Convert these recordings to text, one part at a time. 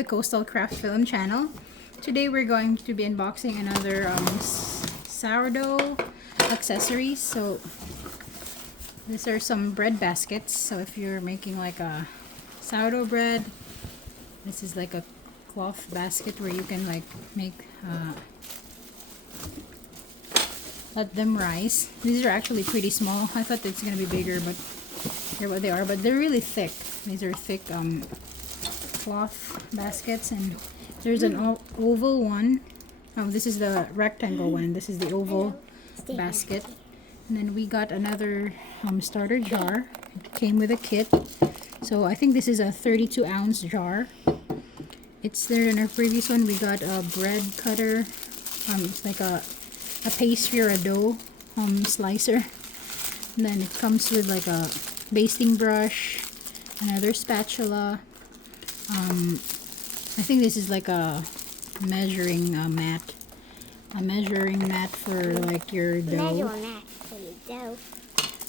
the CoastalCraftFilAm channel. Today we're going to be unboxing another sourdough accessories. So these are some bread baskets. So if you're making like a sourdough bread, this is like a cloth basket where you can like make let them rise. These are actually pretty small. I thought it's gonna be bigger, but they're what they are. But they're really thick. These are thick cloth baskets, and there's an oval one. Oh, this is the rectangle one. This is the oval basket. And then we got another starter jar. It came with a kit. So I think this is a 32-ounce jar. It's there in our previous one. We got a bread cutter. It's like a pastry or a dough slicer. And then it comes with like a basting brush, another spatula. I think this is like a measuring mat. A measuring mat for like your dough. Measuring mat for your dough.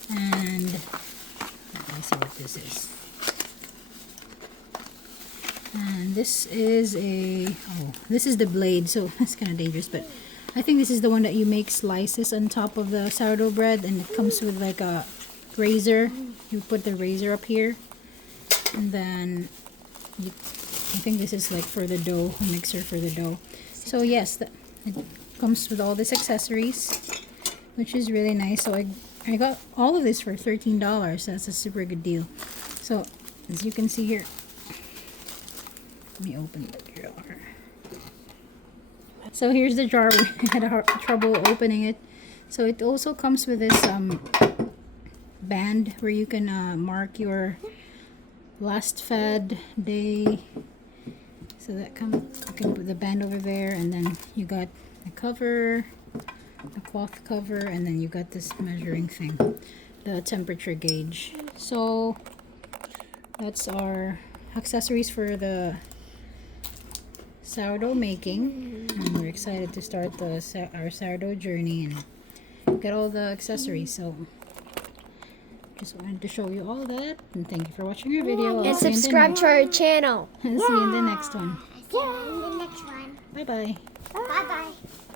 And let me see what this is. And this is this is the blade, so that's kind of dangerous, but I think this is the one that you make slices on top of the sourdough bread, and it comes with like a razor. You put the razor up here, and then I think this is like for the dough, a mixer for the dough. So yes, it comes with all these accessories, which is really nice. So I got all of this for $13. That's a super good deal. So as you can see here, let me open the jar. So here's the jar. We had trouble opening it. So it also comes with this band where you can mark your last fed day. So that comes, you can put the band over there, and then you got the cover, the cloth cover, and then you got this measuring thing, the temperature gauge. So that's our accessories for the sourdough making, and we're excited to start our sourdough journey and get all the accessories. So just wanted to show you all that, and thank you for watching our video. And subscribe to our channel. See you in the next one. See you in the next one. Bye bye.